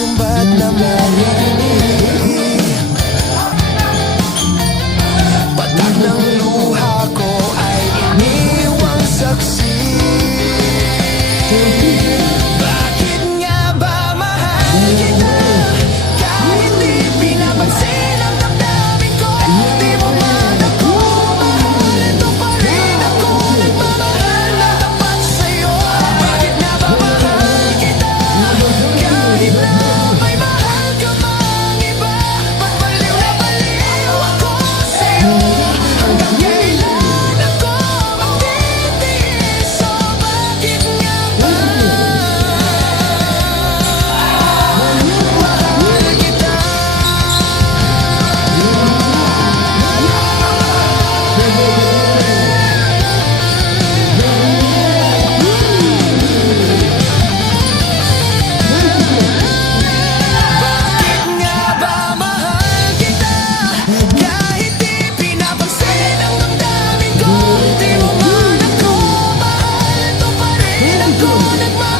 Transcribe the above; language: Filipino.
sumbat na marinig. Patak ng luha ko ay iniwang saksi. Bakit nga ba mahal kita? Kahit di pinapansin ang damdamin ko. Di mo man ako mahal, ito pa rin ako nagmamahal na tapat sa'yo. Bakit nga ba mahal kita? Kahit na may mahal ka mang iba, ba't baliw na baliw ako sa'yo? Hanggang kailan ako magtitiis? So bakit nga ba mahal kita? Bakit nga ba mahal kita? Kahit di pinapansin ang damdamin ko. Di mo man ako mahal, ito pa rin ako nagmamahal